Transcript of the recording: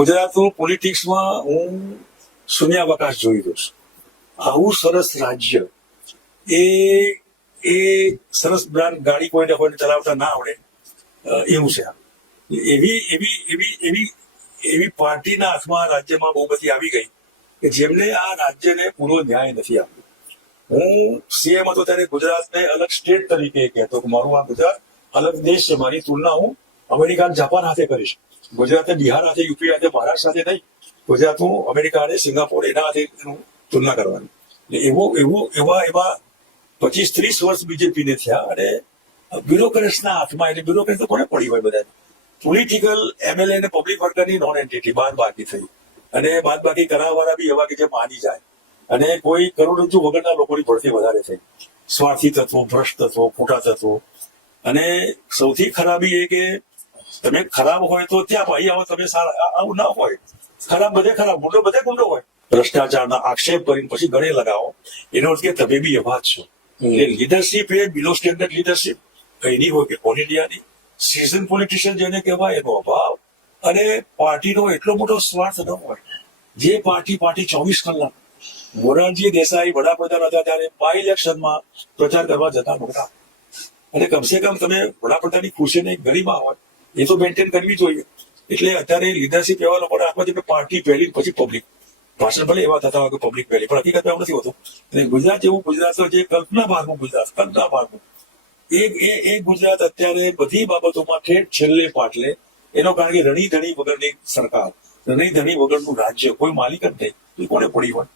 ગુજરાતનું પોલિટિક્સમાં હું શૂન્યાવકાશ જોઈ રહ્યો છું. આવું સરસ રાજ્ય એ એ સરસ બ્રાન્ડ ગાડી કોઈને ચલાવતા ના આવડે એવું છે. એવી એવી એવી એવી એવી પાર્ટીના હાથમાં રાજ્યમાં બહુ બધી આવી ગઈ કે જેમને આ રાજ્યને પૂરો ન્યાય નથી આપ્યો. હું સીએમ હતો ત્યારે ગુજરાતને અલગ સ્ટેટ તરીકે કહેતો કે મારું આ ગુજરાત અલગ દેશ છે. મારી તુલના હું અમેરિકા અને જાપાન સાથે કરીશ. ગુજરાતે બિહાર સાથે, યુપી સાથે, મહારાષ્ટ્ર સાથે નહીં. ગુજરાત હું અમેરિકા અને સિંગાપોર એના સાથે તુલના કરવાની. એવા 25-30 વર્ષ બીજેપીને થયા અને બ્યુરોક્રેટ્સના હાથમાં, એટલે બ્યુરોક્રેટ તો કોને પડી હોય બધા પોલિટિકલ એમએલએ અને પબ્લિક વર્કરની નોન એન્ટિટી બાદબાકી થઈ અને બાદબાકી કરાવવાળા બી એવા કે જે માની જાય અને કોઈ કરોડરજ્જુ વગરના લોકોની ભરતી વધારે થઈ. સ્વાર્થી તત્વો, ભ્રષ્ટ તત્વો, ખોટા તત્વો. અને સૌથી ખરાબી એ કે તમે ખરાબ હોય તો ત્યાં ભાઈ આવો, તમે સારા આવું ના હોય. ખરાબ બધે ખરાબ, ગુંડો બધે ગુંડો હોય. ભ્રષ્ટાચારના આક્ષેપ કરીને પછી ગળે લગાવો એનો અર્થ કે તમે બી એવા જ છો. એટલે લીડરશીપ એ બિલો સ્ટેન્ડર્ડ લીડરશીપ કઈની હોય કે ઓલ ઇન્ડિયાની સિઝન પોલિટિશિયન જેને કહેવાય એનો અભાવ અને પાર્ટીનો એટલો મોટો સ્વાર્થ ન હોય. જે પાર્ટી 24 કલાક મોરારજી દેસાઈ વડાપ્રધાન હતા ત્યારે બાય ઇલેક્શનમાં પ્રચાર કરવા જતા નહોતા. અને કમસે કમ તમે વડાપ્રધાનની ખુશીને ગરિમા હોય એ તો મેન્ટેન કરવી જોઈએ. એટલે અત્યારે લીડરશીપ એવા લોકોને આપવા છે કે પાર્ટી પહેલી પછી પબ્લિક. ભાષણ ભલે એવા થતા હોય કે પબ્લિક પહેલી, પણ હકીકત એવું નથી હોતું. અને ગુજરાત જેવું ગુજરાત જે કલ્પના ભાગનું ગુજરાત, કલ્પના ભાગનું એ ગુજરાત અત્યારે બધી બાબતોમાં ઠેઠ છેલ્લે પાટલે. એનો કારણ કે રણી ધણી વગરની સરકાર, રણી ધણી વગરનું રાજ્ય, કોઈ માલિક જ નહીં, કોને પડી હોય.